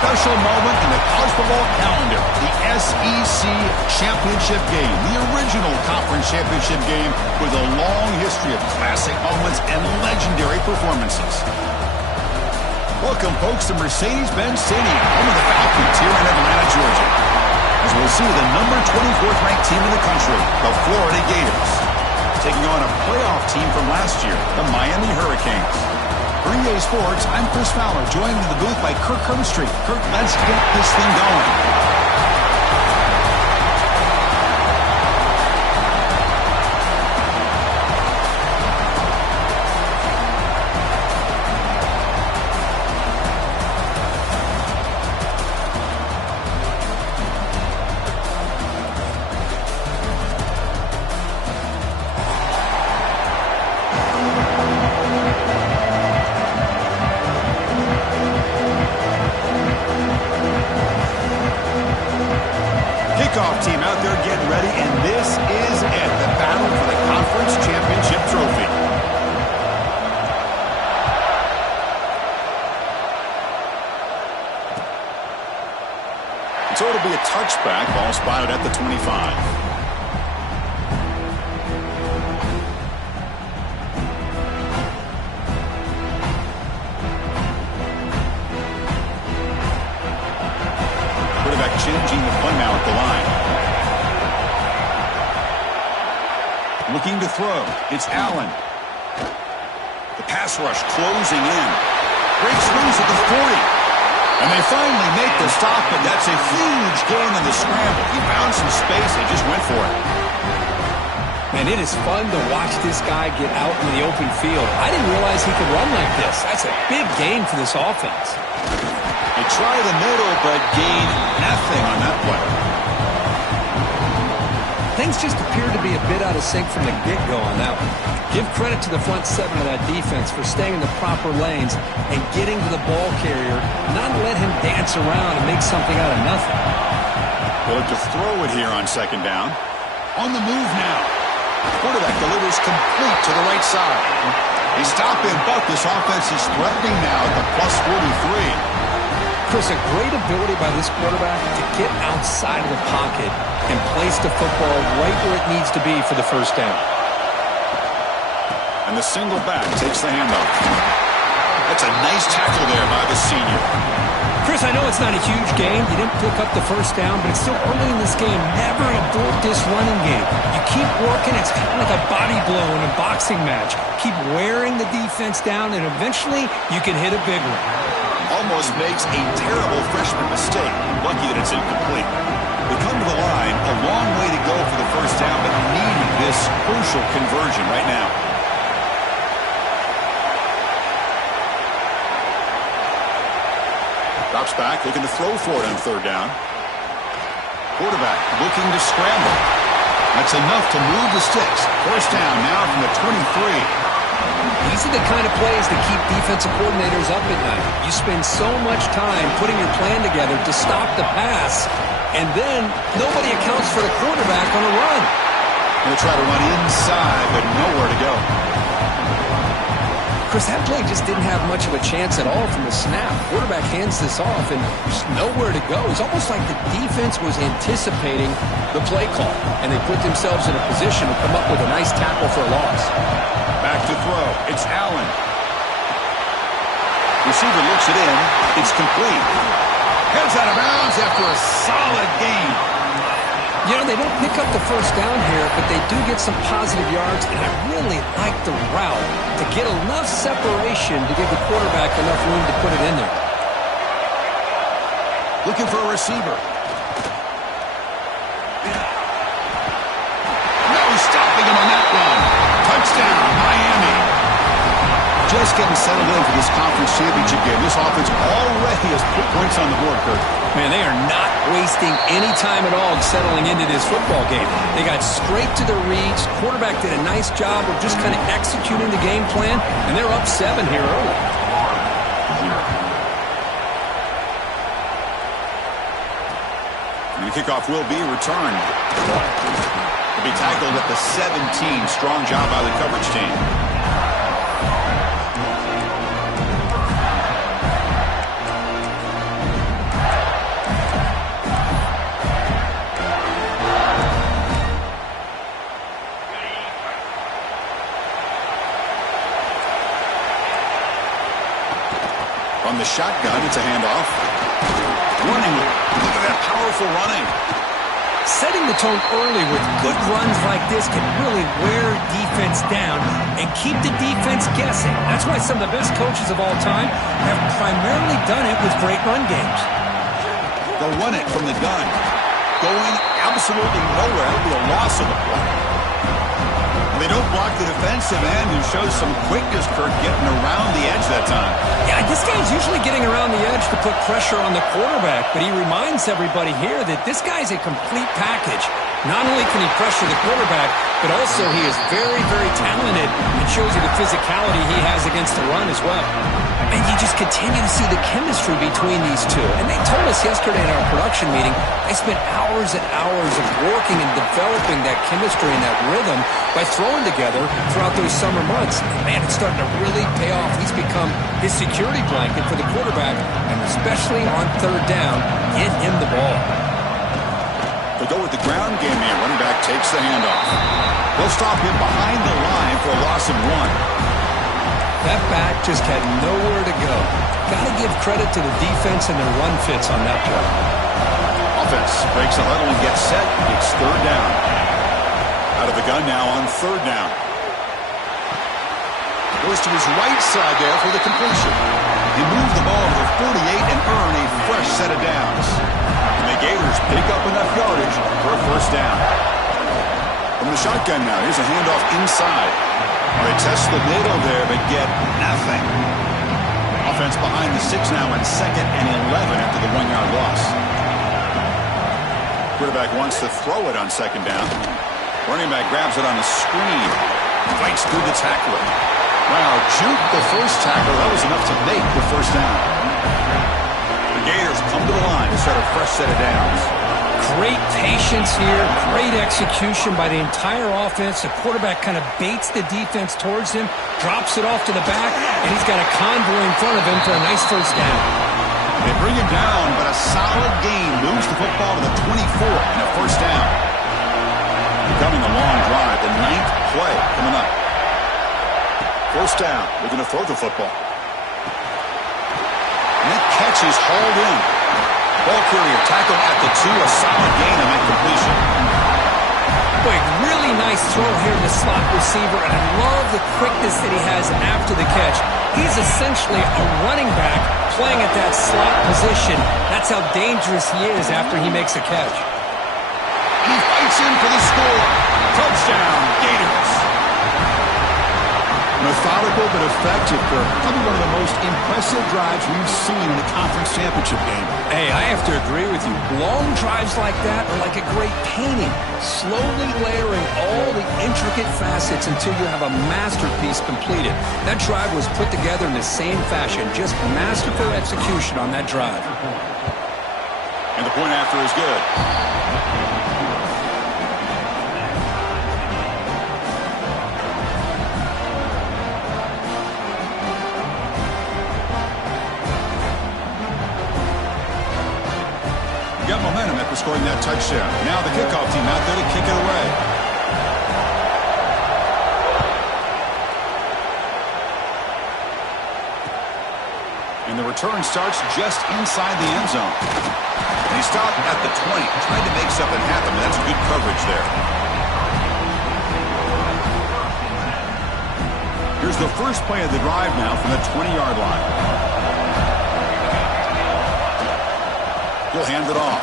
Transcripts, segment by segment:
special moment in the college football calendar. The SEC championship game, the original conference championship game with a long history of classic moments and legendary performances. Welcome, folks, to Mercedes-Benz Stadium, home of the Falcons here in Atlanta, Georgia. As we'll see the number 24th ranked team in the country, the Florida Gators, taking on a playoff team from last year, the Miami Hurricanes. For EA Sports, I'm Chris Fowler, joined in the booth by Kirk Herbstreit. Kirk, let's get this thing going. Kickoff team out there getting ready, and this is it, the battle for the conference championship trophy. So it'll be a touchback, ball spotted at the 25. Changing the play now at the line. Looking to throw. It's Allen. The pass rush closing in. Breaks loose at the 40. And they finally make the stop, but that's a huge gain in the scramble. He found some space and just went for it. Man, it is fun to watch this guy get out in the open field. I didn't realize he could run like this. That's a big gain for this offense. They try the middle, but gain nothing on that play. Things just appear to be a bit out of sync from the get-go on that one. Give credit to the front seven of that defense for staying in the proper lanes and getting to the ball carrier, not let him dance around and make something out of nothing. They look to throw it here on second down. On the move now. Quarterback delivers complete to the right side. They stop him, but this offense is threatening now at the plus 43. Chris, a great ability by this quarterback to get outside of the pocket and place the football right where it needs to be for the first down. And the single back takes the handoff. That's a nice tackle there by the senior. Chris, I know it's not a huge gain. You didn't pick up the first down, but it's still early in this game. Never abort this running game. You keep working. It's kind of like a body blow in a boxing match. Keep wearing the defense down, and eventually you can hit a big one. Almost makes a terrible freshman mistake. Lucky that it's incomplete. They come to the line, a long way to go for the first down, but needing this crucial conversion right now. Drops back, looking to throw for it on third down. Quarterback looking to scramble. That's enough to move the sticks. First down now from the 23. These are the kind of plays that keep defensive coordinators up at night. You spend so much time putting your plan together to stop the pass, and then nobody accounts for the quarterback on a run. They'll try to run inside, but nowhere to go. Chris, that play just didn't have much of a chance at all from the snap. Quarterback hands this off, and there's nowhere to go. It's almost like the defense was anticipating the play call, and they put themselves in a position to come up with a nice tackle for a loss. Back to throw. It's Allen. Receiver looks it in. It's complete. Heads out of bounds after a solid gain. You know, they don't pick up the first down here, but they do get some positive yards, and I really like the route to get enough separation to give the quarterback enough room to put it in there. Looking for a receiver. No stopping him on that one. Touchdown, Miami. Just getting settled in for this conference championship game. This offense already has put points on the board, Kurt. Man, they are not wasting any time at all settling into this football game. They got straight to their reads. Quarterback did a nice job of just kind of executing the game plan, and they're up 7 here early. And the kickoff will be returned. Will be tackled at the 17. Strong job by the coverage team. shotgun. It's a handoff. Running. Look at that powerful running. Setting the tone early with good runs like this can really wear defense down and keep the defense guessing. That's why some of the best coaches of all time have primarily done it with great run games. They'll run it from the gun. Going absolutely nowhere. It'll be a loss of the play. They don't block the defensive end and shows some quickness, Kirk, getting around the edge that time. Yeah, this guy's usually getting around the edge to put pressure on the quarterback, but he reminds everybody here that this guy's a complete package. Not only can he pressure the quarterback, but also he is very, very talented and shows you the physicality he has against the run as well. And you just continue to see the chemistry between these two. And they told us yesterday in our production meeting, they spent hours and hours of working and developing that chemistry and that rhythm by throwing together throughout those summer months. And man, it's starting to really pay off. He's become his security blanket for the quarterback, and especially on third down, get him the ball. They go with the ground game here. Running back takes the handoff. They'll stop him behind the line for a loss of 1. That back just had nowhere to go. Got to give credit to the defense and their run fits on that play. Offense breaks the huddle and gets set. It's third down. Out of the gun now on third down. Goes to his right side there for the completion. He moved the ball to the 48 and earned a fresh set of downs. And the Gators pick up enough yardage for a first down. From the shotgun now, here's a handoff inside. They test the middle there, but get nothing. Offense behind the 6 now on 2nd and 11 after the 1-yard loss. Quarterback wants to throw it on 2nd down. Running back grabs it on the screen. Fights through the tackler. Wow, juke the first tackle. That was enough to make the first down. The Gators come to the line to set a fresh set of downs. Great patience here, great execution by the entire offense. The quarterback kind of baits the defense towards him, drops it off to the back, and he's got a convoy in front of him for a nice first down. They bring him down, but a solid gain moves the football to the 24 and a first down. Becoming a long drive, the 9th play coming up. First down, they're going to throw the football. And that catch is hauled in. Ball carrier tackled at the 2, a solid gain on that completion. Boy, really nice throw here to the slot receiver, and I love the quickness that he has after the catch. He's essentially a running back playing at that slot position. That's how dangerous he is after he makes a catch. He fights in for the score. Touchdown, Gators. Methodical but effective, Kirk. Probably one of the most impressive drives we've seen in the conference championship game. Hey, I have to agree with you. Long drives like that are like a great painting. Slowly layering all the intricate facets until you have a masterpiece completed. That drive was put together in the same fashion. Just masterful execution on that drive. And the point after is good. Got momentum after scoring that touchdown. Now the kickoff team out there to kick it away. And the return starts just inside the end zone. And he stopped at the 20, trying to make something happen. That's good coverage there. Here's the first play of the drive now from the 20-yard line. He'll hand it off.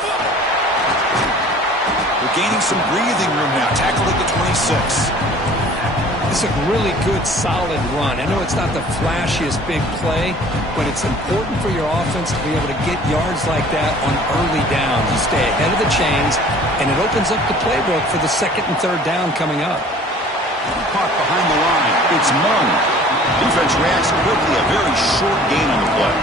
They're gaining some breathing room now. Tackled at the 26. It's a really good, solid run. I know it's not the flashiest big play, but it's important for your offense to be able to get yards like that on early downs. You stay ahead of the chains, and it opens up the playbook for the 2nd and 3rd down coming up. Caught behind the line. It's Mung. Defense reacts quickly. A very short gain on the play.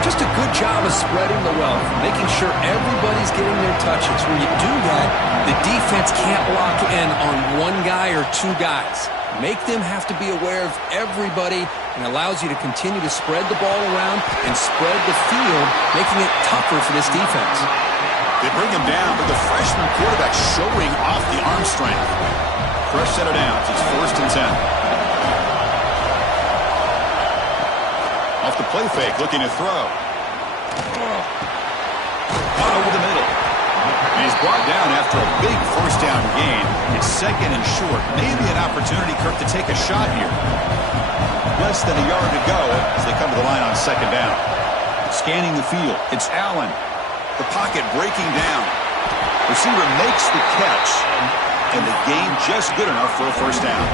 Just a good job of spreading the wealth, making sure everybody's getting their touches. When you do that, the defense can't lock in on one guy or 2 guys. Make them have to be aware of everybody, and allows you to continue to spread the ball around and spread the field, making it tougher for this defense. They bring him down, but the freshman quarterback showing off the arm strength. Fresh set of downs. It's 1st and 10. Off the play fake, looking to throw. Caught over the middle. And he's brought down after a big first down gain. It's second and short. Maybe an opportunity, Kirk, to take a shot here. Less than a yard to go as they come to the line on second down. Scanning the field. It's Allen. The pocket breaking down. Receiver makes the catch. And the gain just good enough for a first down.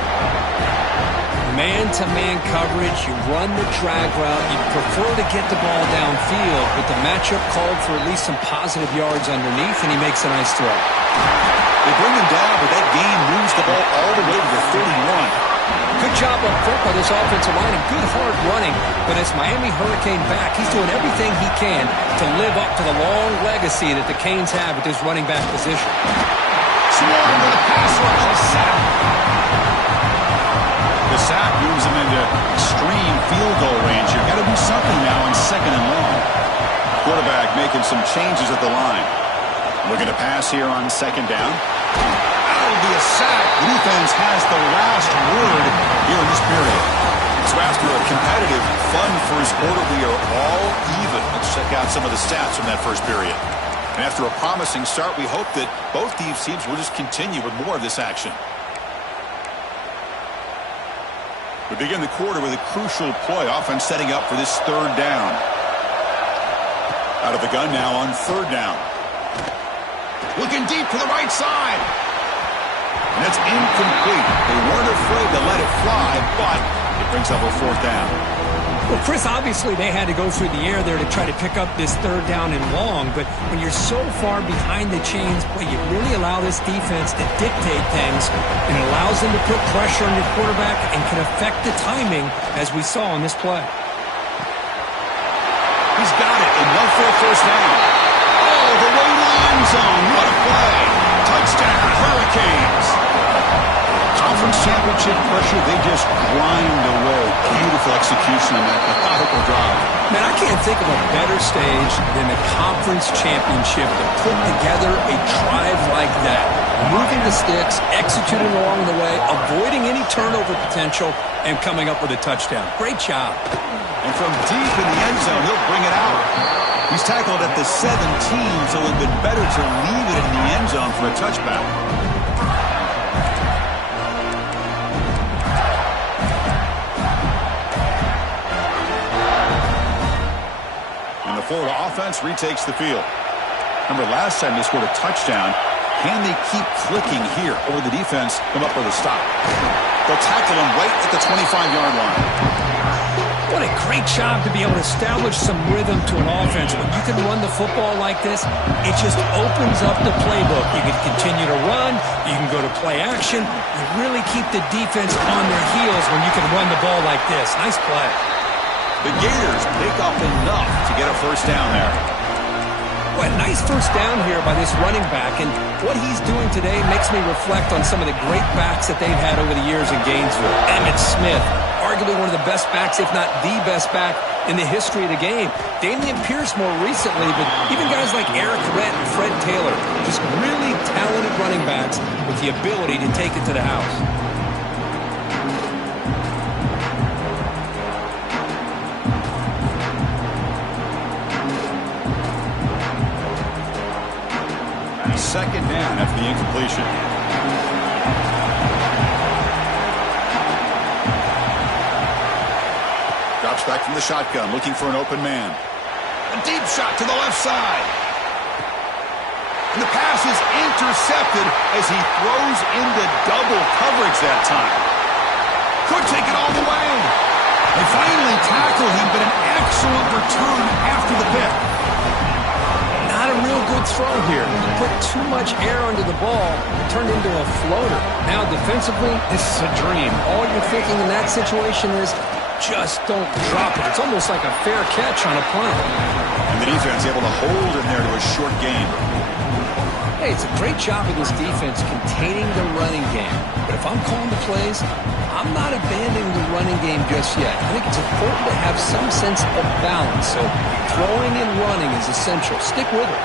Man-to-man coverage, you run the drag route, you prefer to get the ball downfield, but the matchup called for at least some positive yards underneath, and he makes a nice throw. They bring him down, but that gain moves the ball all the way to the 31. Good job up front by this offensive line and good hard running, but as Miami Hurricane back, he's doing everything he can to live up to the long legacy that the Canes have at this running back position. Swarm with a pass rush, a sack. The sack moves him into extreme field goal range. You've got to do something now on second and long. Quarterback making some changes at the line. Looking to pass here on second down. That'll be a sack. The defense has the last word here in this period. So after a competitive, fun first quarter, we are all even. Let's check out some of the stats from that first period. And after a promising start, we hope that both these teams will just continue with more of this action. We begin the quarter with a crucial play, offense setting up for this third down. Out of the gun now on third down. Looking deep to the right side. And that's incomplete. They weren't afraid to let it fly, but it brings up a fourth down. Well, Chris, obviously they had to go through the air there to try to pick up this third down and long, but when you're so far behind the chains, boy, you really allow this defense to dictate things, and it allows them to put pressure on your quarterback and can affect the timing, as we saw on this play. He's got it, enough for a first down. Oh, the way to the end zone, what a play. Touchdown, Hurricanes. Conference championship pressure, they just grind away. Beautiful execution on that methodical drive. Man, I can't think of a better stage than the conference championship to put together a drive like that. Moving the sticks, executing along the way, avoiding any turnover potential, and coming up with a touchdown. Great job. And from deep in the end zone, he'll bring it out. He's tackled at the 17, so it would have been better to leave it in the end zone for a touchback. Florida offense retakes the field. Remember, last time they scored a touchdown. Can they keep clicking here, or will the defense come up with a stop? They'll tackle him right at the 25-yard line. What a great job to be able to establish some rhythm to an offense. When you can run the football like this, it just opens up the playbook. You can continue to run. You can go to play action. You really keep the defense on their heels when you can run the ball like this. Nice play. The Gators pick up enough to get a first down there. Well, nice first down here by this running back, and what he's doing today makes me reflect on some of the great backs that they've had over the years in Gainesville. Emmitt Smith, arguably one of the best backs, if not the best back in the history of the game. Damian Pierce more recently, but even guys like Eric Rett and Fred Taylor, just really talented running backs with the ability to take it to the house. Second down after the incompletion. Drops back from the shotgun, looking for an open man. A deep shot to the left side. And the pass is intercepted as he throws into double coverage that time. Could take it all the way. They finally tackle him, but an excellent return after the pick. Not a real good throw here. He put too much air under the ball. It turned into a floater. Now defensively, this is a dream. All you're thinking in that situation is just don't drop it. It's almost like a fair catch on a punt. And the defense able to hold him there to a short gain. Hey, it's a great job of this defense containing the running game. But if I'm calling the plays, I'm not abandoning the running game just yet. I think it's important to have some sense of balance. So throwing and running is essential. Stick with it.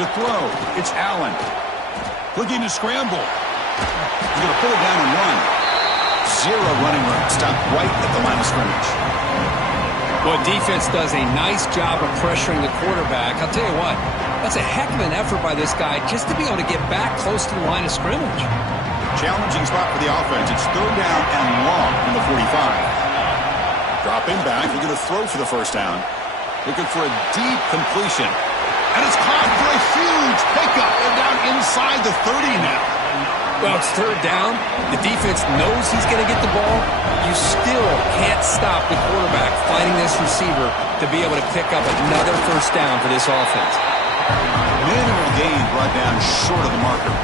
To throw, it's Allen. Looking to scramble. He's going to pull it down and run. zero running room. Stopped right at the line of scrimmage. Well, defense does a nice job of pressuring the quarterback. I'll tell you what, that's a heck of an effort by this guy just to be able to get back close to the line of scrimmage. Challenging spot for the offense. It's third down and long from the 45. Dropping back. They're going to throw for the first down. Looking for a deep completion. And it's caught for a huge pickup. They're down inside the 30 now. Well, it's third down. The defense knows he's going to get the ball. You still can't stop the quarterback fighting this receiver to be able to pick up another first down for this offense. Minimal gain brought down short of the marker.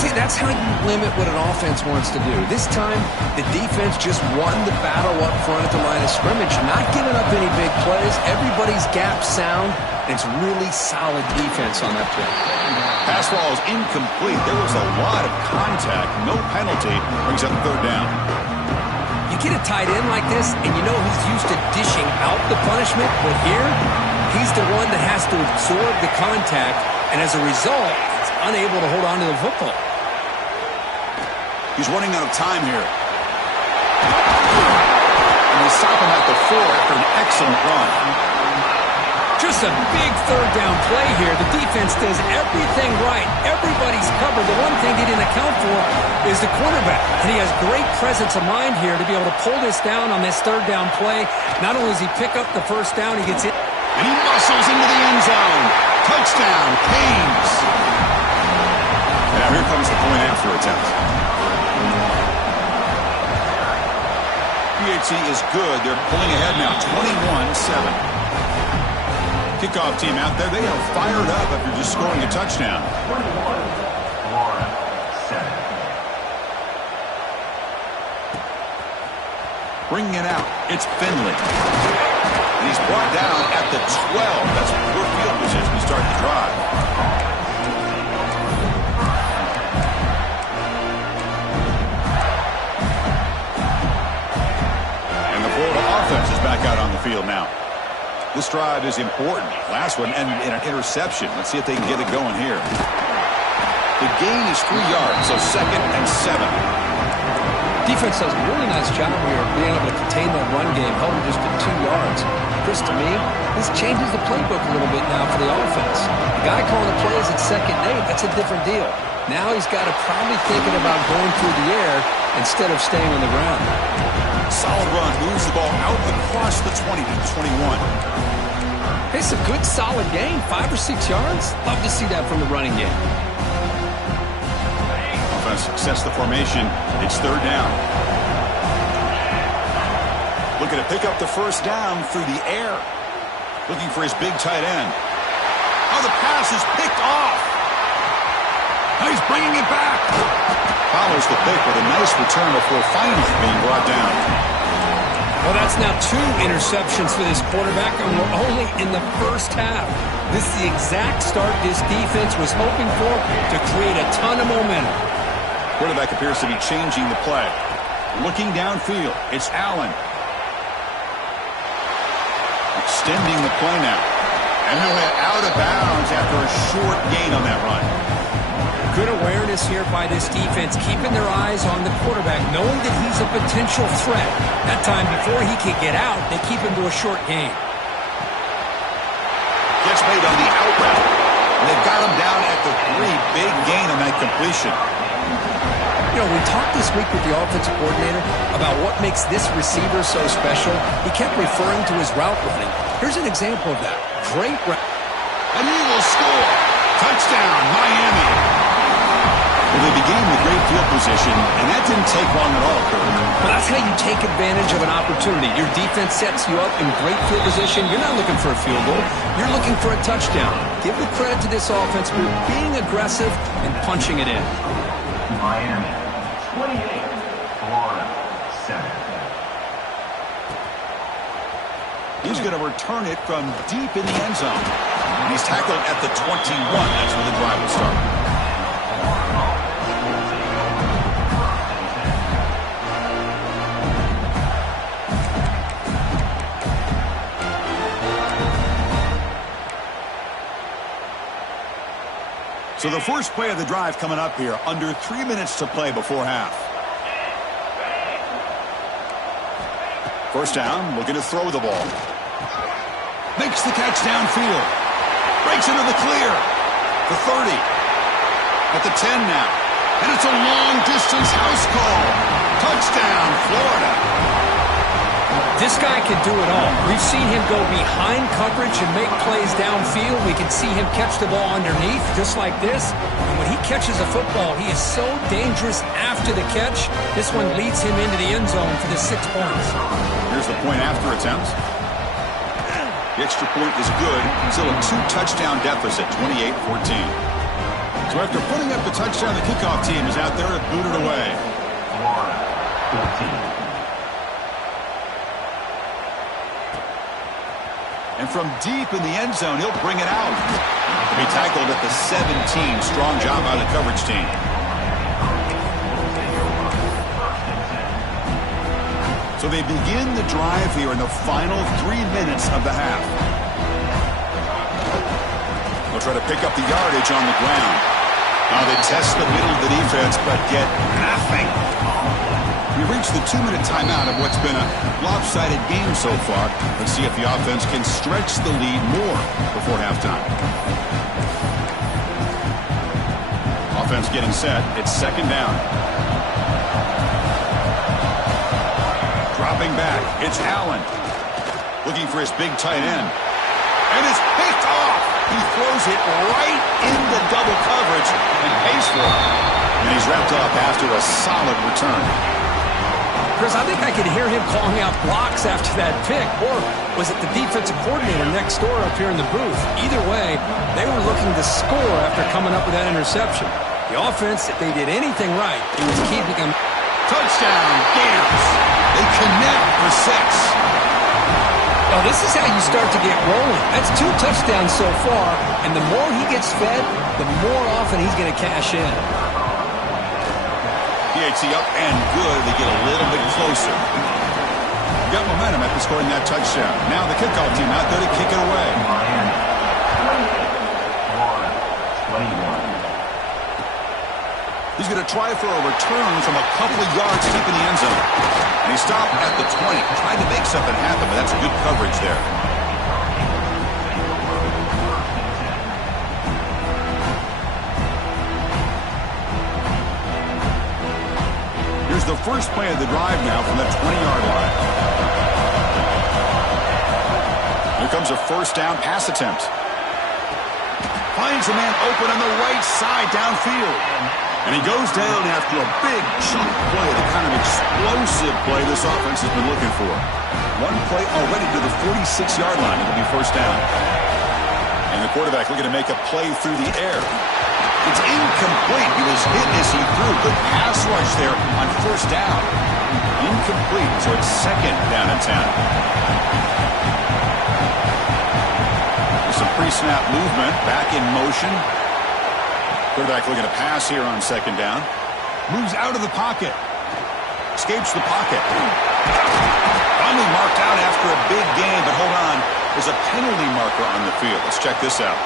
See, that's how you limit what an offense wants to do. This time, the defense just won the battle up front at the line of scrimmage, not giving up any big plays. Everybody's gap sound. It's really solid defense on that play. Pass ball is incomplete. There was a lot of contact. No penalty. Brings up third down. You get a tight end like this, and you know he's used to dishing out the punishment, but here, he's the one that has to absorb the contact, and as a result, he's unable to hold on to the football. He's running out of time here. And they stop him at the 4 after an excellent run. Just a big third down play here. The defense does everything right. Everybody's covered. The one thing they didn't account for is the quarterback. And he has great presence of mind here to be able to pull this down on this third down play. Not only does he pick up the first down, he gets it. And he muscles into the end zone. Touchdown, Canes. Now here comes the point after attempt. PHC is good. They're pulling ahead now, 21-7. Kickoff team out there. They are fired up after just scoring a touchdown. Bringing it out. It's Finley. And he's brought down at the 12. That's poor field position to start the drive. And the Florida offense is back out on the field now. This drive is important. Last one and an interception. Let's see if they can get it going here. The gain is 3 yards, so 2nd and 7. Defense does a really nice job here of being able to contain that run game, held it just to 2 yards. Chris, to me, this changes the playbook a little bit now for the offense. The guy calling the plays at 2nd and 8, that's a different deal. Now he's got to probably thinking about going through the air instead of staying on the ground. Solid run, moves the ball out across the 20 to 21. It's a good, solid gain, 5 or 6 yards. Love to see that from the running game. Offense sets the formation. It's third down. Looking to pick up the first down through the air. Looking for his big tight end. Oh, the pass is picked off. Now he's bringing it back. Follows the pick with a nice return before finally being brought down. Well, that's now 2 interceptions for this quarterback, and we're only in the first half. This is the exact start this defense was hoping for to create a ton of momentum. Quarterback appears to be changing the play. Looking downfield, it's Allen. Extending the play now. And he'll hit out of bounds after a short gain on that run. Good awareness here by this defense, keeping their eyes on the quarterback, knowing that he's a potential threat. That time, before he can get out, they keep him to a short gain. Gets made on the out route. And they've got him down at the 3. Big gain on that completion. You know, we talked this week with the offensive coordinator about what makes this receiver so special. He kept referring to his route running. Here's an example of that. Great route. And he will score. Touchdown, Miami. Well, they began with great field position, and that didn't take long at all, Kurt. Well, that's how you take advantage of an opportunity. Your defense sets you up in great field position. You're not looking for a field goal. You're looking for a touchdown. Give the credit to this offense for being aggressive and punching it in. Miami, 28, Florida, 7. He's going to return it from deep in the end zone. And he's tackled at the 21. That's where the drive will start. So the first play of the drive coming up here, under 3 minutes to play before half. First down, looking to throw the ball. Makes the catch downfield. Breaks into the clear. The 30. At the 10 now. And it's a long-distance house call. Touchdown, Florida. This guy can do it all. We've seen him go behind coverage and make plays downfield. We can see him catch the ball underneath, just like this. And when he catches a football, he is so dangerous after the catch. This one leads him into the end zone for the 6 points. Here's the point after attempt. The extra point is good. Still a 2-touchdown deficit, 28-14. So after putting up the touchdown, the kickoff team is out there to boot it away. Florida, 14. And from deep in the end zone, he'll bring it out. To be tackled at the 17. Strong job by the coverage team. So they begin the drive here in the final 3 minutes of the half. They'll try to pick up the yardage on the ground. Now they test the middle of the defense, but get nothing. We reached the 2-minute timeout of what's been a lopsided game so far. Let's see if the offense can stretch the lead more before halftime. Offense getting set. It's second down. Dropping back. It's Allen. Looking for his big tight end. And it's picked off. He throws it right into double coverage and pays for it. And he's wrapped up after a solid return. Chris, I think I could hear him calling out blocks after that pick. Or was it the defensive coordinator next door up here in the booth? Either way, they were looking to score after coming up with that interception. The offense, if they did anything right, it was keeping them. Touchdown, Gators. They connect for 6. Oh, this is how you start to get rolling. That's 2 touchdowns so far, and the more he gets fed, the more often he's going to cash in. PHC up and good. They get a little bit closer. Got momentum after scoring that touchdown. Now the kickoff team out there to kick it away. Miami, 28. Florida, 21. He's going to try for a return from a couple of yards deep in the end zone. And he stopped at the 20, trying to make something happen, but that's good coverage there. Here's the first play of the drive now from the 20-yard line. Here comes a first down pass attempt. Finds a man open on the right side downfield. And he goes down after a big chunk play, the kind of explosive play this offense has been looking for. One play already to the 46-yard line. It'll be first down. And the quarterback looking to make a play through the air. It's incomplete. He was hit as he threw. Good pass rush there on first down. Incomplete, so it's second down and 10. There's some pre-snap movement, back in motion. Quarterback looking to pass here on second down. Moves out of the pocket. Escapes the pocket. Finally marked out after a big gain, but hold on. There's a penalty marker on the field. Let's check this out.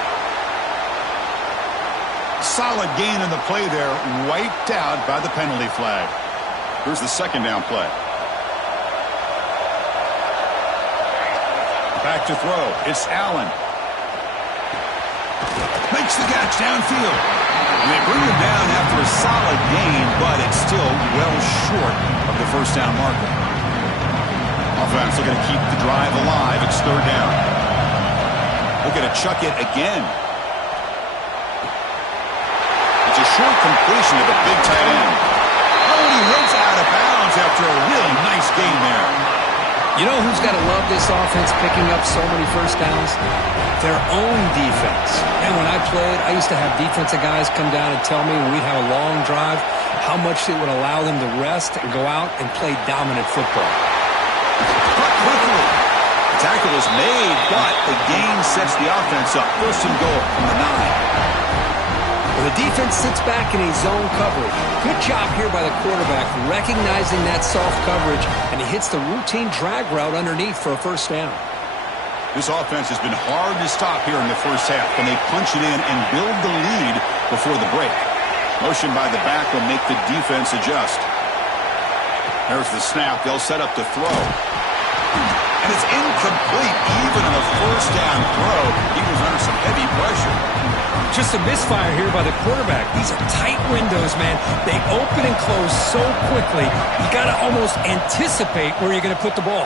Solid gain in the play there, wiped out by the penalty flag. Here's the second down play. Back to throw. It's Allen. Makes the catch downfield. And they bring him down after a solid gain, but it's still well short of the first down marker. Offense looking to keep the drive alive. It's third down. Looking to chuck it again. It's a short completion to the big tight end. Oh, and he runs out of bounds after a really nice gain there. You know who's got to love this offense picking up so many first downs? Their own defense. And when I played, I used to have defensive guys come down and tell me when we'd have a long drive how much it would allow them to rest and go out and play dominant football. Cut quickly. The tackle is made, but the gain sets the offense up. First and goal from the 9. Well, the defense sits back in a zone coverage. Good job here by the quarterback, recognizing that soft coverage, and he hits the routine drag route underneath for a first down. This offense has been hard to stop here in the first half. Can they punch it in and build the lead before the break? Motion by the back will make the defense adjust. There's the snap. They'll set up to throw. And it's incomplete even on the first down throw. He was under some heavy pressure. Just a misfire here by the quarterback. These are tight windows, man. They open and close so quickly. You got to almost anticipate where you're going to put the ball.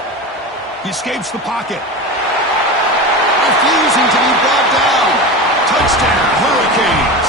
He escapes the pocket. Refusing to be brought down. Touchdown, Hurricanes.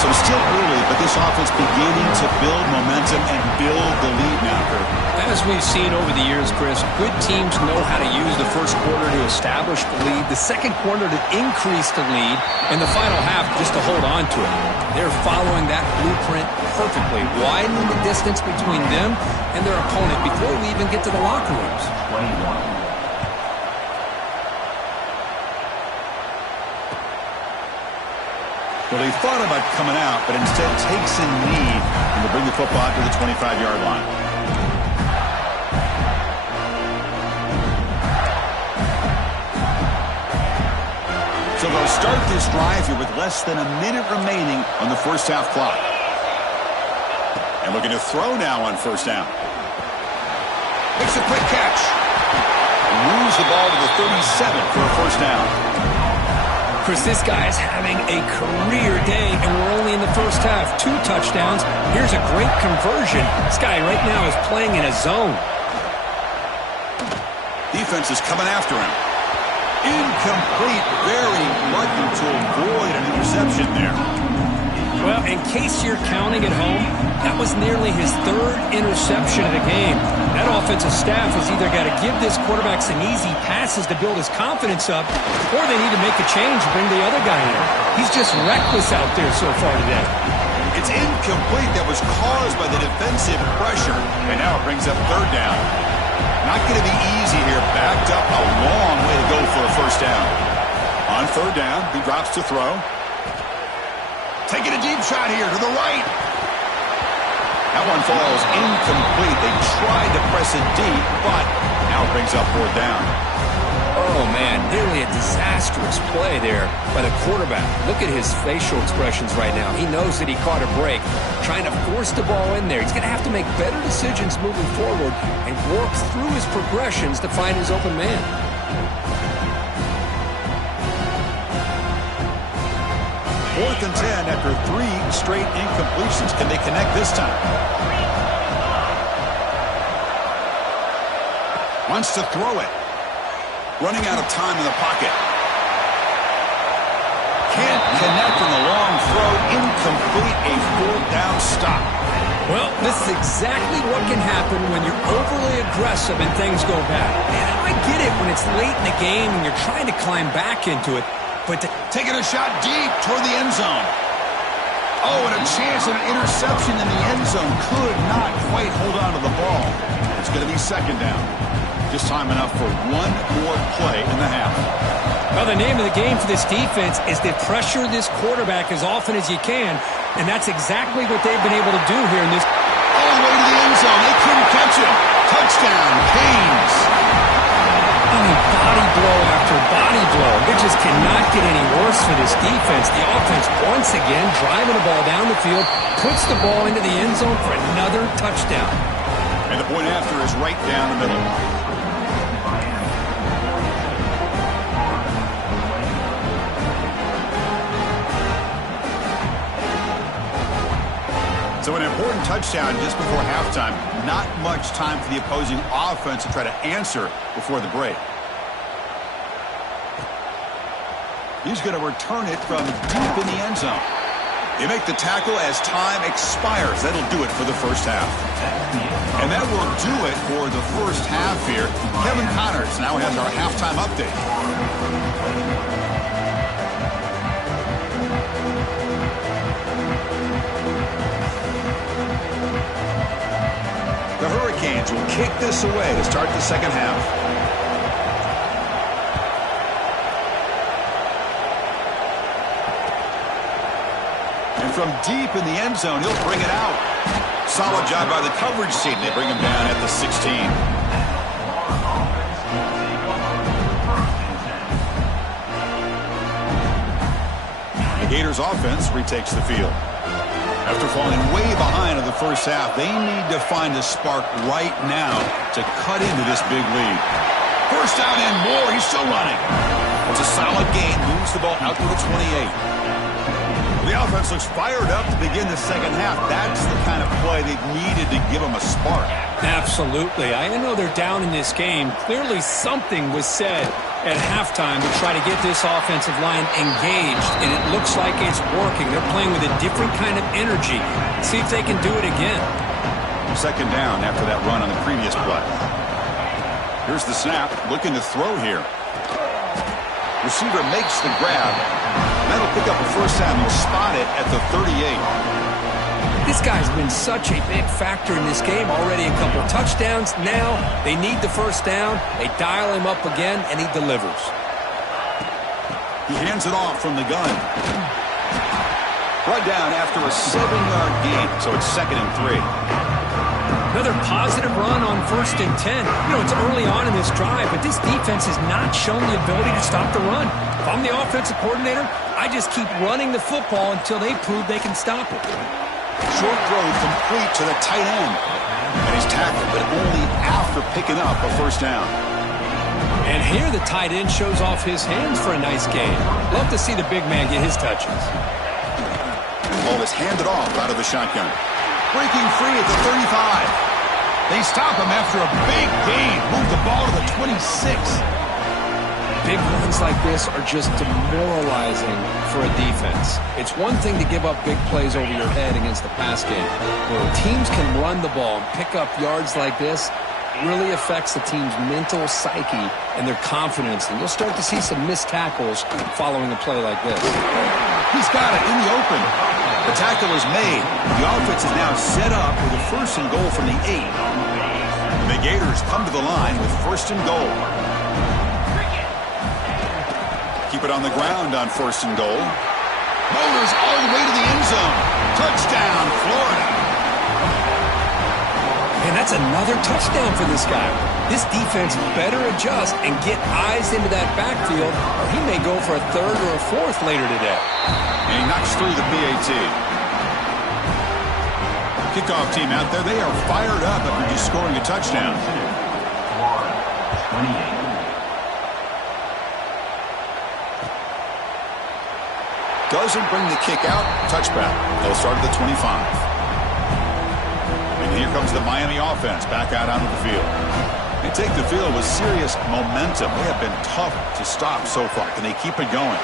So still early, but this offense beginning to build momentum and build the lead now, Kurt. As we've seen over the years, Chris, good teams know how to use the first quarter to establish the lead, the second quarter to increase the lead, and the final half just to hold on to it. They're following that blueprint perfectly, widening the distance between them and their opponent before we even get to the locker rooms. 21. Well, they thought about coming out, but instead takes a knee and will bring the football to the 25-yard line. So they'll start this drive here with less than a minute remaining on the first half clock. And looking to throw now on first down. Makes a quick catch. And moves the ball to the 37 for a first down. Chris, this guy is having a career day, and we're only in the first half. 2 touchdowns. Here's a great conversion. This guy right now is playing in a zone. Defense is coming after him. Incomplete. Very lucky to avoid an interception there. Well, in case you're counting at home, that was nearly his 3rd interception of the game. That offensive staff has either got to give this quarterback some easy passes to build his confidence up, or they need to make a change and bring the other guy in. He's just reckless out there so far today. It's incomplete. That was caused by the defensive pressure, and now it brings up 3rd down. Not going to be easy here. Backed up a long way to go for a first down. On 3rd down, he drops to throw. Taking a deep shot here to the right. That one falls incomplete. They tried to press it deep, but now it brings up 4th down. Oh, man, nearly a disastrous play there by the quarterback. Look at his facial expressions right now. He knows that he caught a break, trying to force the ball in there. He's going to have to make better decisions moving forward and work through his progressions to find his open man. 4th and 10 after 3 straight incompletions. Can they connect this time? Wants to throw it. Running out of time in the pocket. Can't connect on the long throw. Incomplete. A 4th down stop. Well, this is exactly what can happen when you're overly aggressive and things go bad. And I get it when it's late in the game and you're trying to climb back into it. But taking a shot deep toward the end zone. Oh, and a chance at an interception in the end zone. Could not quite hold on to the ball. It's going to be 2nd down. Just time enough for one more play in the half. Well, the name of the game for this defense is to pressure this quarterback as often as you can, and that's exactly what they've been able to do here in this. All the way to the end zone. They couldn't catch him. Touchdown, Canes. I mean, body blow after body blow. It just cannot get any worse for this defense. The offense, once again, driving the ball down the field, puts the ball into the end zone for another touchdown. And the point after is right down the middle. So an important touchdown just before halftime. Not much time for the opposing offense to try to answer before the break. He's going to return it from deep in the end zone. They make the tackle as time expires. That'll do it for the first half. And that will do it for the first half here. Kevin Connors now has our halftime update. The Hurricanes will kick this away to start the second half. And from deep in the end zone, he'll bring it out. Solid job by the coverage team. They bring him down at the 16. The Gators offense retakes the field. After falling way behind in the first half, they need to find a spark right now to cut into this big lead. First down and more. He's still running. It's a solid gain. Moves the ball out to the 28. The offense looks fired up to begin the second half. That's the kind of play they've needed to give them a spark. Absolutely. I know they're down in this game. Clearly something was said at halftime to try to get this offensive line engaged, and it looks like it's working. They're playing with a different kind of energy. See if they can do it again. Second down after that run on the previous play. Here's the snap. Looking to throw here. Receiver makes the grab. That'll pick up a first down. He'll spot it at the 38. This guy's been such a big factor in this game. Already a couple touchdowns. Now they need the first down. They dial him up again, and he delivers. He hands it off from the gun. Brought down after a 7-yard gain, so it's 2nd and 3. Another positive run on 1st and 10. You know, it's early on in this drive, but this defense has not shown the ability to stop the run. If I'm the offensive coordinator, I just keep running the football until they prove they can stop it. Short throw complete to the tight end. And he's tackled, but only after picking up a first down. And here the tight end shows off his hands for a nice gain. Love to see the big man get his touches. Ball is handed off out of the shotgun. Breaking free at the 35. They stop him after a big gain. Move the ball to the 26. Big runs like this are just demoralizing for a defense. It's one thing to give up big plays over your head against the pass game. When teams can run the ball and pick up yards like this, it really affects the team's mental psyche and their confidence. And you'll start to see some missed tackles following a play like this. He's got it in the open. The tackle is made. The offense is now set up with a 1st and goal from the 8. The Gators come to the line with 1st and goal. Keep it on the ground on 1st and goal. Motors all the way to the end zone. Touchdown, Florida. And that's another touchdown for this guy. This defense better adjust and get eyes into that backfield, or he may go for a 3rd or a 4th later today. And he knocks through the PAT. Kickoff team out there, they are fired up after just scoring a touchdown. Florida, 28. Doesn't bring the kick out. Touchback. They'll start at the 25. And here comes the Miami offense back out onto the field. They take the field with serious momentum. They have been tough to stop so far. Can they keep it going?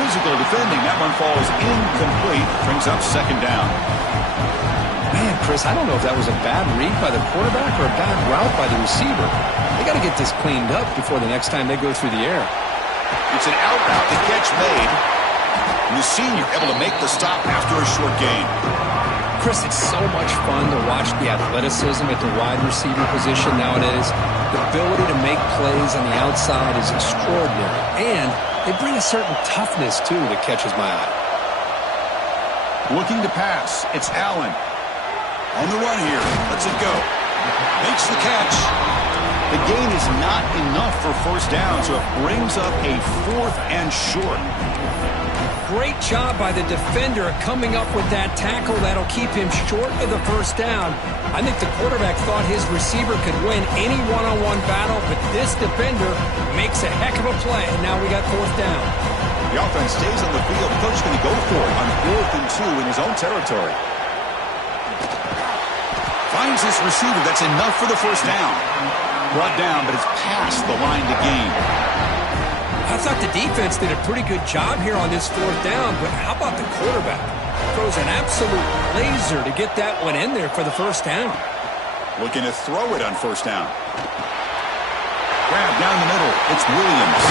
Physical defending. That one falls incomplete. Brings up 2nd down. Man, Chris, I don't know if that was a bad read by the quarterback or a bad route by the receiver. They got to get this cleaned up before the next time they go through the air. It's an out route. The catch made. And the senior able to make the stop after a short gain. Chris, it's so much fun to watch the athleticism at the wide receiver position nowadays. The ability to make plays on the outside is extraordinary. And they bring a certain toughness, too, that catches my eye. Looking to pass. It's Allen. On the run here. Lets it go. Makes the catch. The gain is not enough for first down, so it brings up a 4th and short. Great job by the defender coming up with that tackle that'll keep him short of the first down. I think the quarterback thought his receiver could win any one-on-one battle, but this defender makes a heck of a play, and now we got 4th down. The offense stays on the field. Coach going to go for it on 4th and 2 in his own territory. Finds this receiver. That's enough for the first down. Brought down, but it's past the line to gain. I thought the defense did a pretty good job here on this 4th down, but how about the quarterback? Throws an absolute laser to get that one in there for the first down. Looking to throw it on 1st down. Grab down the middle. It's Williams.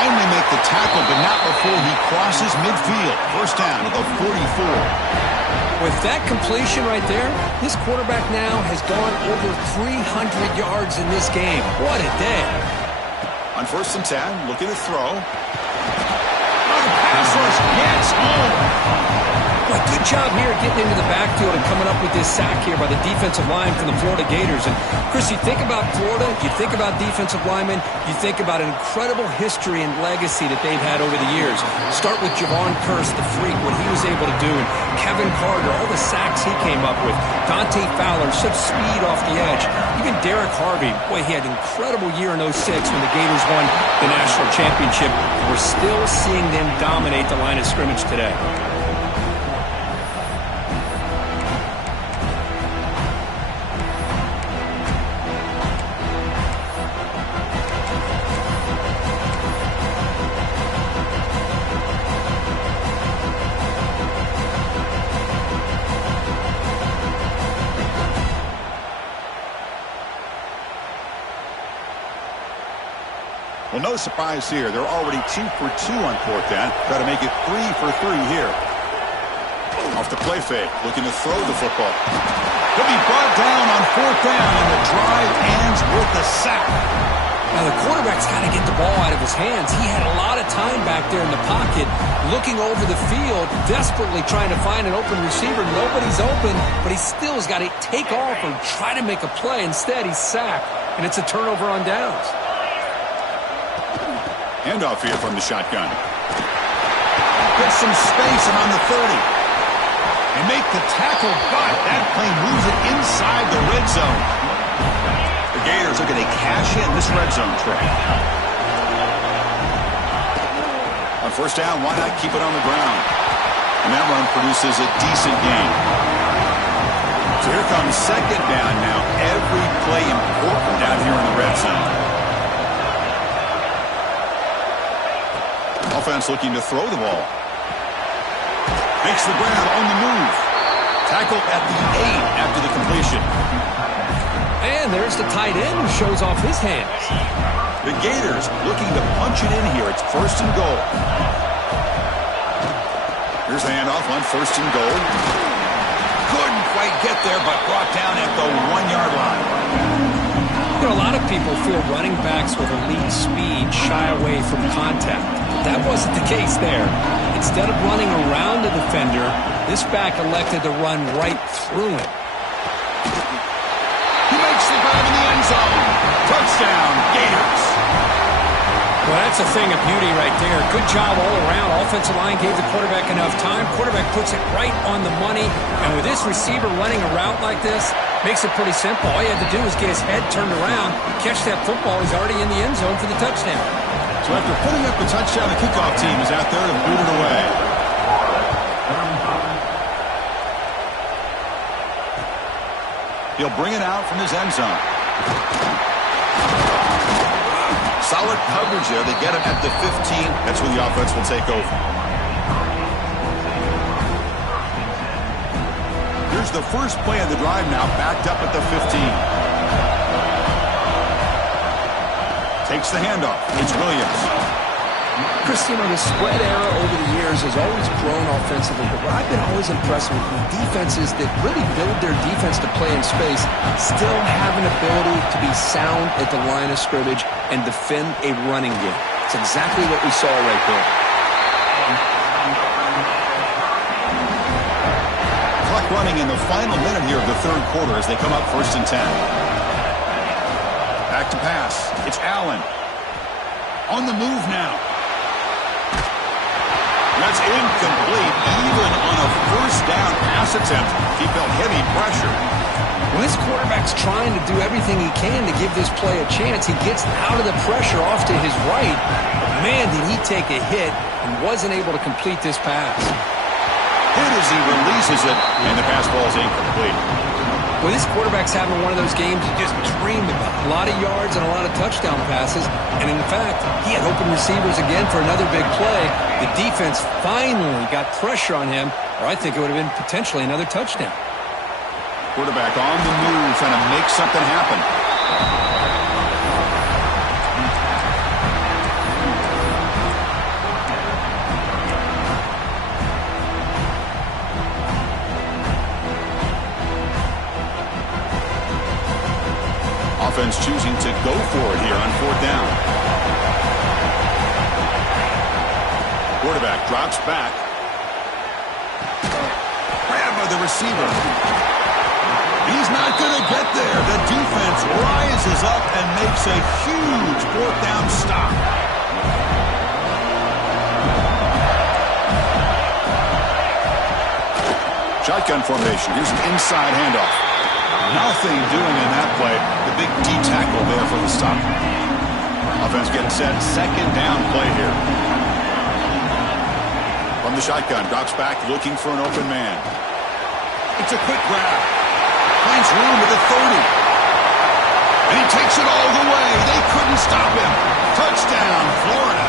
Finally make the tackle, but not before he crosses midfield. First down at the 44. With that completion right there, this quarterback now has gone over 300 yards in this game. What a day. On 1st and 10, looking to throw. Oh, the pass rush gets home. Boy, good job here getting into the backfield and coming up with this sack here by the defensive line from the Florida Gators. And, Chris, you think about Florida, you think about defensive linemen, you think about an incredible history and legacy that they've had over the years. Start with Javon Kearse, the freak, what he was able to do. And Kevin Carter, all the sacks he came up with. Dante Fowler, such speed off the edge. Even Derek Harvey, boy, he had an incredible year in 06 when the Gators won the national championship. We're still seeing them dominate the line of scrimmage today. Well, no surprise here. They're already 2 for 2 on 4th down. Try to make it 3 for 3 here. Off the play fake, looking to throw the football. He'll be brought down on 4th down, and the drive ends with the sack. Now, the quarterback's got to get the ball out of his hands. He had a lot of time back there in the pocket, looking over the field, desperately trying to find an open receiver. Nobody's open, but he still has got to take off or try to make a play. Instead, he's sacked, and it's a turnover on downs. Handoff here from the shotgun. Get some space and on the 30. And make the tackle, but that play moves it inside the red zone. The Gators looking to cash in this red zone trap. On 1st down, why not keep it on the ground? And that run produces a decent gain. So here comes 2nd down now. Every play important down here in the red zone. Offense looking to throw the ball. Makes the grab on the move. Tackle at the 8 after the completion. And there's the tight end who shows off his hands. The Gators looking to punch it in here. It's 1st and goal. Here's the handoff on 1st and goal. Couldn't quite get there, but brought down at the 1-yard line. You know, a lot of people feel running backs with elite speed shy away from contact. That wasn't the case there. Instead of running around the defender, this back elected to run right through him. He makes the grab in the end zone. Touchdown, Gators. Well, that's a thing of beauty right there. Good job all around. Offensive line gave the quarterback enough time. Quarterback puts it right on the money. And with this receiver running a route like this, makes it pretty simple. All you had to do was get his head turned around, catch that football. He's already in the end zone for the touchdown. So after putting up the touchdown, the kickoff team is out there to boot it away. He'll bring it out from his end zone. Solid coverage there. They get him at the 15. That's where the offense will take over. Here's the first play of the drive now, backed up at the 15. Takes the handoff. It's Williams. Chris, you know, the spread era over the years has always grown offensively, but what I've been always impressed with defenses that really build their defense to play in space still have an ability to be sound at the line of scrimmage and defend a running game. It's exactly what we saw right there. Clock running in the final minute here of the 3rd quarter as they come up 1st and 10. Back to pass. It's Allen. On the move now. That's incomplete. Even on a 1st down pass attempt, he felt heavy pressure. When this quarterback's trying to do everything he can to give this play a chance, he gets out of the pressure off to his right. But man, did he take a hit and wasn't able to complete this pass. Hit as he releases it, and the pass ball is incomplete. Well, this quarterback's having one of those games you just dreamed about. A lot of yards and a lot of touchdown passes. And in fact, he had open receivers again for another big play. The defense finally got pressure on him, or I think it would have been potentially another touchdown. Quarterback on the move, trying to make something happen. Offense choosing to go for it here on 4th down. Quarterback drops back. receiver. He's not going to get there. The defense rises up and makes a huge fourth down stop. Shotgun formation. Here's an inside handoff. Nothing doing in that play. The big D tackle there for the stop. Offense getting set. Second down play here. From the shotgun. Drops back looking for an open man. It's a quick grab. Finds room at the 30. And he takes it all the way. They couldn't stop him. Touchdown, Florida.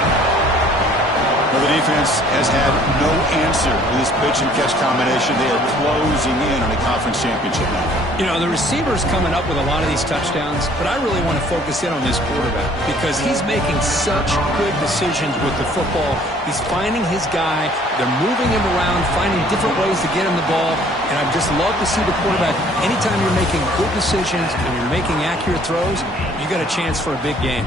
Well, the defense has had no answer to this pitch and catch combination. They are closing in on a conference championship now. You know, the receiver's coming up with a lot of these touchdowns, but I really want to focus in on this quarterback because he's making such good decisions with the football. He's finding his guy. They're moving him around, finding different ways to get him the ball, and I just love to see the quarterback. Anytime you're making good decisions and you're making accurate throws, you got a chance for a big game.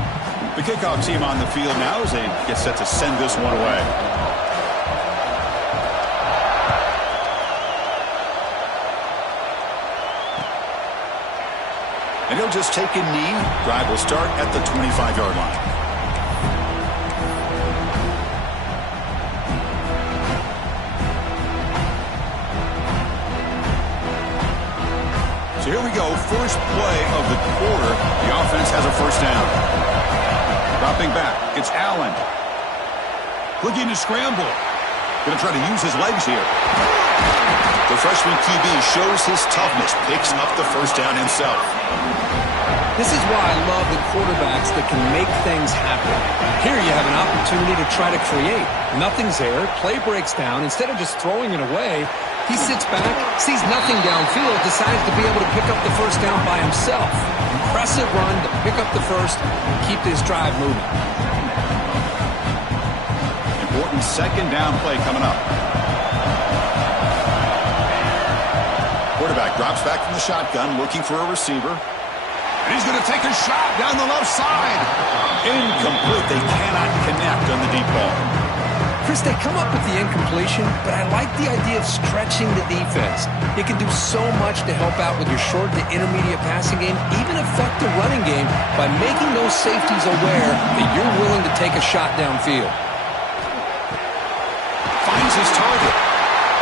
The kickoff team on the field now as they get set to send this one away. And he'll just take a knee. Drive will start at the 25-yard line. So here we go. First play of the quarter. The offense has a first down. Dropping back, it's Allen. Looking to scramble. Going to try to use his legs here. The freshman QB shows his toughness, picks up the first down himself. This is why I love the quarterbacks that can make things happen. Here you have an opportunity to try to create. Nothing's there, play breaks down. Instead of just throwing it away, he sits back, sees nothing downfield, decides to be able to pick up the first down by himself. Impressive run to pick up the first and keep this drive moving. Important second down play coming up. Quarterback drops back from the shotgun, looking for a receiver. And he's going to take a shot down the left side. Incomplete. They cannot connect on the deep ball. Chris, they come up with the incompletion, but I like the idea of stretching the defense. It can do so much to help out with your short to intermediate passing game, even affect the running game by making those safeties aware that you're willing to take a shot downfield. Finds his target.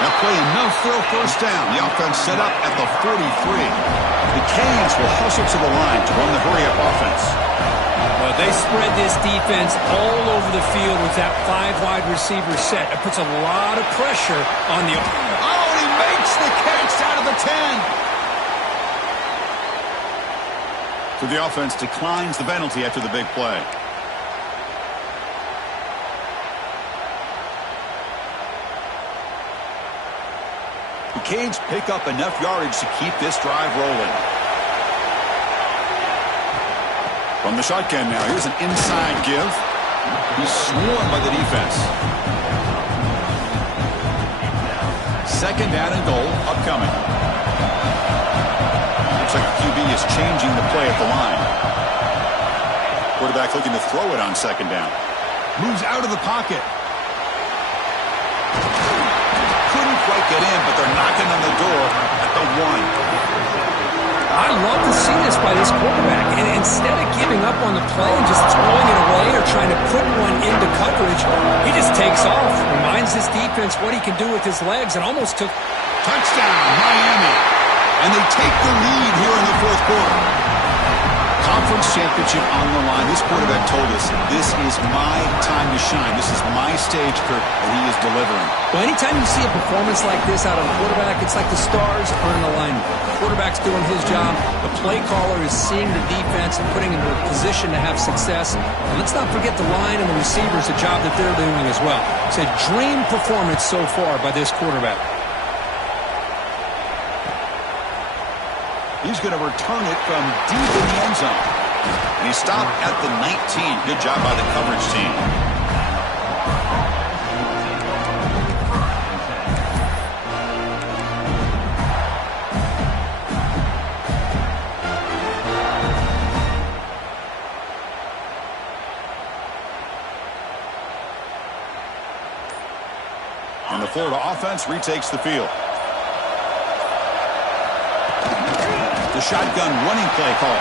They'll play enough for a first down. The offense set up at the 43. The Canes will hustle to the line to run the hurry-up offense. Well, they spread this defense all over the field with that 5-wide receiver set. It puts a lot of pressure on the... Oh, and he makes the catch out of the 10. So the offense declines the penalty after the big play. The Canes pick up enough yardage to keep this drive rolling. From the shotgun now, here's an inside give. He's swarmed by the defense. Second down and goal, upcoming. Looks like the QB is changing the play at the line. Quarterback looking to throw it on second down. Moves out of the pocket. Couldn't quite get in, but they're knocking on the door at the 1. I love to see this by this quarterback. And instead of giving up on the play and just throwing it away or trying to put one into coverage, he just takes off, reminds his defense what he can do with his legs, and almost took... Touchdown, Miami. And they take the lead here in the fourth quarter. Conference championship on the line. This quarterback told us, this is my time to shine. This is my stage, Kurt, and he is delivering. Well, anytime you see a performance like this out of a quarterback, it's like the stars are in alignment. The quarterback's doing his job. The play caller is seeing the defense and putting him in a position to have success. And let's not forget the line and the receivers, the job that they're doing as well. It's a dream performance so far by this quarterback. He's going to return it from deep in the end zone. And he stopped at the 19. Good job by the coverage team. And the Florida offense retakes the field. The shotgun running play call.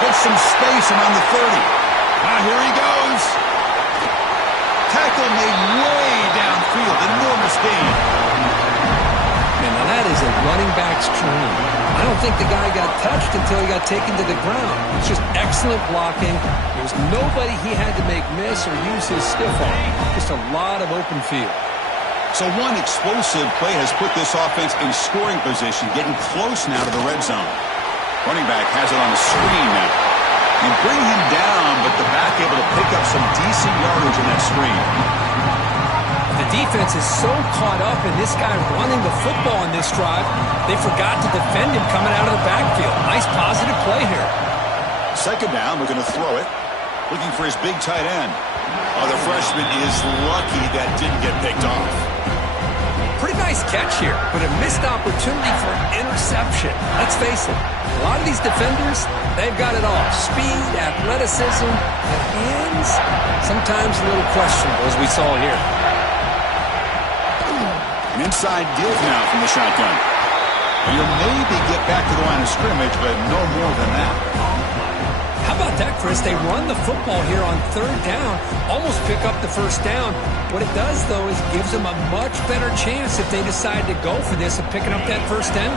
Gets some space around the 30. Now here he goes. Tackle made way downfield. Enormous gain. And now that is a running back's dream. I don't think the guy got touched until he got taken to the ground. It's just excellent blocking. There's nobody he had to make miss or use his stiff arm. Just a lot of open field. So one explosive play has put this offense in scoring position, getting close now to the red zone. Running back has it on the screen now. And bring him down, but the back able to pick up some decent yardage in that screen. The defense is so caught up in this guy running the football in this drive, they forgot to defend him coming out of the backfield. Nice positive play here. Second down, we're going to throw it. Looking for his big tight end. Oh, the freshman is lucky that didn't get picked off. Pretty nice catch here, but a missed opportunity for an interception. Let's face it, a lot of these defenders, they've got it all. Speed, athleticism, and hands, sometimes a little questionable, as we saw here. An inside give now from the shotgun. You'll maybe get back to the line of scrimmage, but no more than that. How about that, Chris? They run the football here on third down, almost pick up the first down. What it does, though, is gives them a much better chance if they decide to go for this of picking up that first down.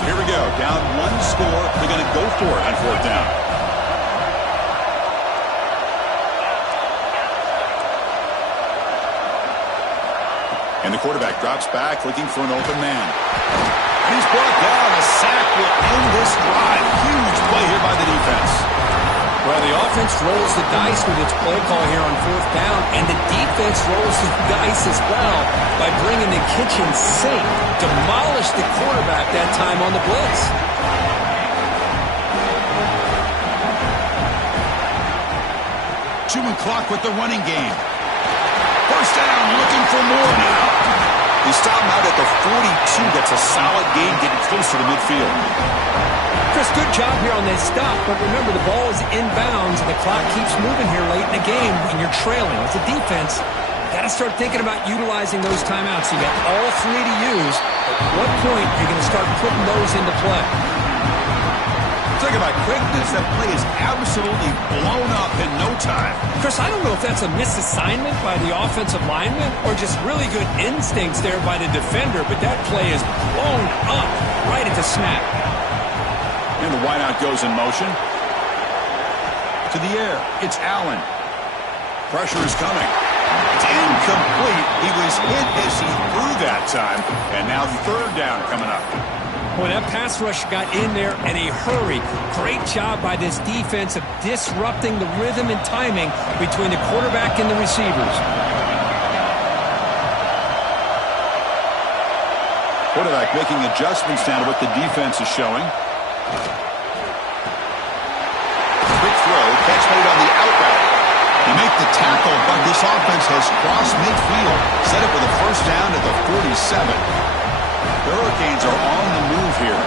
So here we go. Down one score. They're going to go for it on fourth down. And the quarterback drops back, looking for an open man. And he's brought down. A sack will end this drive. Huge play here by the defense. Well, the offense rolls the dice with its play call here on fourth down, and the defense rolls the dice as well by bringing the kitchen sink. Demolished the quarterback that time on the blitz. Chewing clock with the running game. First down, looking for more now. He stopped out at the 42. That's a solid gain, getting closer to midfield. Chris, good job here on this stop, but remember the ball is inbounds and the clock keeps moving here late in the game and you're trailing. As a defense, you got to start thinking about utilizing those timeouts. You got all three to use. At what point are you going to start putting those into play? Talk about quickness. That play is absolutely blown up in no time. Chris, I don't know if that's a misassignment by the offensive lineman or just really good instincts there by the defender, but that play is blown up right at the snap. And the wideout goes in motion. To the air. It's Allen. Pressure is coming. It's incomplete. He was hit as he threw that time. And now third down coming up. Boy, that pass rush got in there in a hurry. Great job by this defense of disrupting the rhythm and timing between the quarterback and the receivers. Quarterback making adjustments now to what the defense is showing. Quick throw, catch made on the out route. They make the tackle, but this offense has crossed midfield. Set up with a first down at the 47. The Hurricanes are on the move here.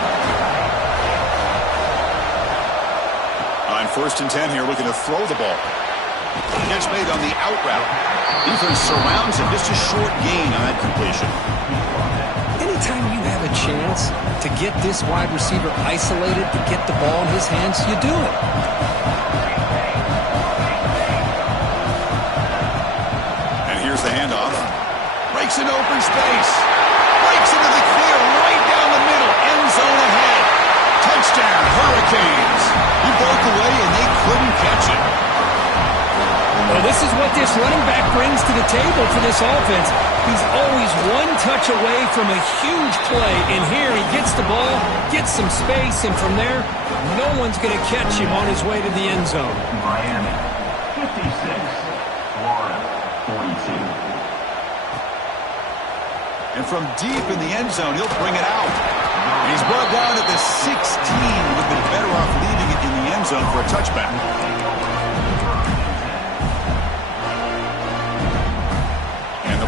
On first and 10 here, looking to throw the ball. Catch made on the out route. Defense surrounds him, just a short gain on that completion. Anytime you have a chance to get this wide receiver isolated, to get the ball in his hands, you do it. And here's the handoff. Breaks in open space. Breaks into the clear right down the middle. End zone ahead. Touchdown, Hurricanes. He broke away and they couldn't catch it. Well, this is what this running back brings to the table for this offense. He's always one touch away from a huge play. And here he gets the ball, gets some space, and from there, no one's going to catch him on his way to the end zone. Miami, 56. Florida, 42. And from deep in the end zone, he'll bring it out. And he's brought down at the 16. Would have been better off leaving it in the end zone for a touchback.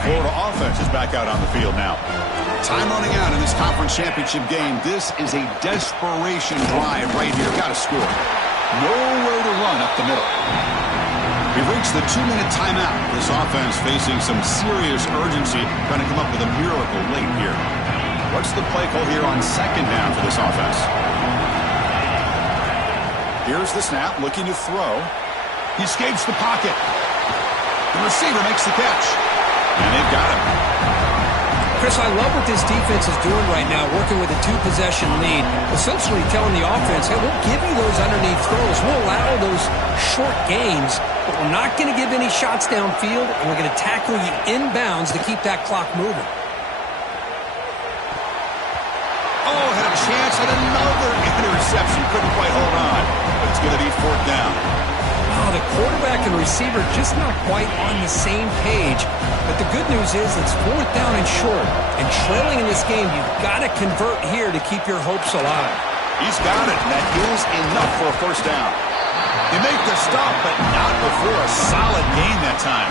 Florida offense is back out on the field now. Time running out in this conference championship game. This is a desperation drive right here. Got to score. Nowhere to run up the middle. We've reached the 2-minute timeout. This offense facing some serious urgency, trying to come up with a miracle late here. What's the play call here on second down for this offense? Here's the snap, looking to throw. He escapes the pocket. The receiver makes the catch. And they've got him. Chris, I love what this defense is doing right now, working with a two-possession lead, essentially telling the offense, hey, we'll give you those underneath throws. We'll allow those short gains, but we're not going to give any shots downfield, and we're going to tackle you inbounds to keep that clock moving. Oh, had a chance at another interception. Couldn't quite hold on, but it's going to be fourth down. Oh, the quarterback and receiver just not quite on the same page. But the good news is it's fourth down and short. And trailing in this game, you've got to convert here to keep your hopes alive. He's got it, and that is enough for a first down. They make the stop, but not before a solid gain that time.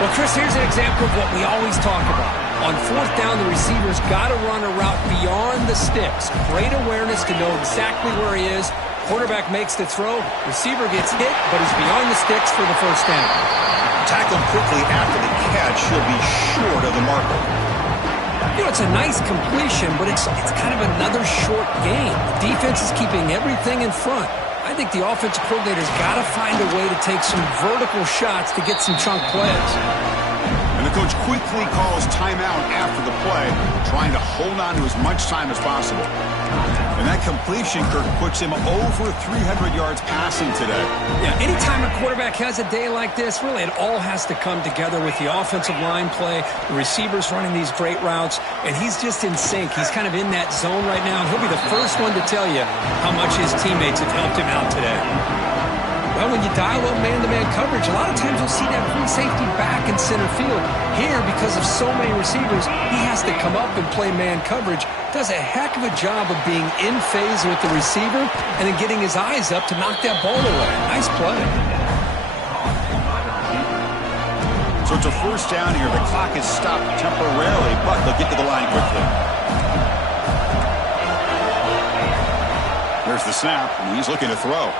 Well, Chris, here's an example of what we always talk about. On fourth down, the receiver's got to run a route beyond the sticks. Great awareness to know exactly where he is. Quarterback makes the throw. Receiver gets hit, but he's beyond the sticks for the first down. Tackle him quickly after the catch. He'll be short of the marker. You know, it's a nice completion, but it's kind of another short gain. The defense is keeping everything in front. I think the offensive coordinator's got to find a way to take some vertical shots to get some chunk plays. And the coach quickly calls timeout after the play, trying to hold on to as much time as possible. And that completion, Kirk, puts him over 300 yards passing today. Yeah, anytime a quarterback has a day like this, really it all has to come together with the offensive line play, the receivers running these great routes, and he's just in sync. He's kind of in that zone right now, and he'll be the first one to tell you how much his teammates have helped him out today. Well, when you dial up man-to-man coverage, a lot of times you'll see that free safety back in center field. Here, because of so many receivers, he has to come up and play man coverage. Does a heck of a job of being in phase with the receiver and then getting his eyes up to knock that ball away. Nice play. So it's a first down here. The clock is stopped temporarily, but they'll get to the line quickly. There's the snap, and he's looking to throw.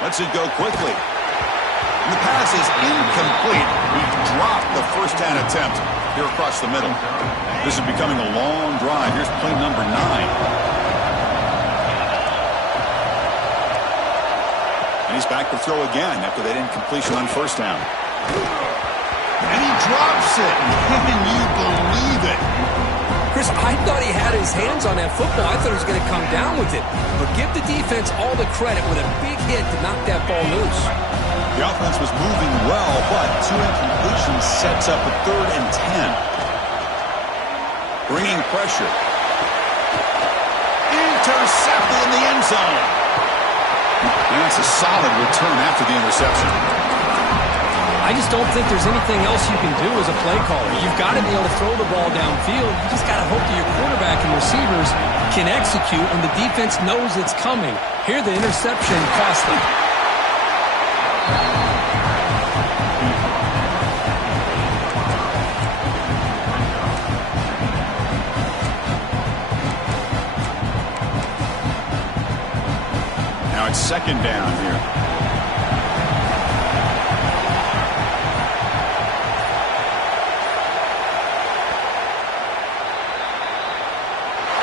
Lets it go quickly. And the pass is incomplete. We dropped the first down attempt here across the middle. This is becoming a long drive. Here's play number 9. And he's back to throw again after that incompletion on first down. And he drops it. Can you believe it? Chris, I thought he had his hands on that football. I thought he was going to come down with it. But give the defense all the credit with a big hit to knock that ball loose. The offense was moving well, but 2 incompletions sets up a 3rd and 10. Bringing pressure. Intercepted in the end zone. And that's a solid return after the interception. I just don't think there's anything else you can do as a play caller. You've got to be able to throw the ball downfield. You just got to hope that your quarterback and receivers can execute when the defense knows it's coming. Here, the interception cost them. Now it's second down here.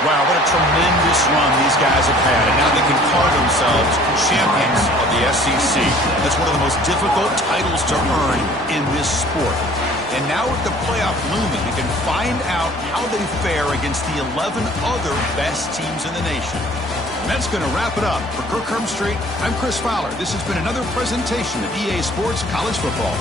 Wow, what a tremendous run these guys have had, and now they can call themselves champions of the SEC. That's one of the most difficult titles to earn in this sport. And now with the playoff looming, they can find out how they fare against the 11 other best teams in the nation. And that's going to wrap it up. For Kirk Street, I'm Chris Fowler. This has been another presentation of EA Sports College Football.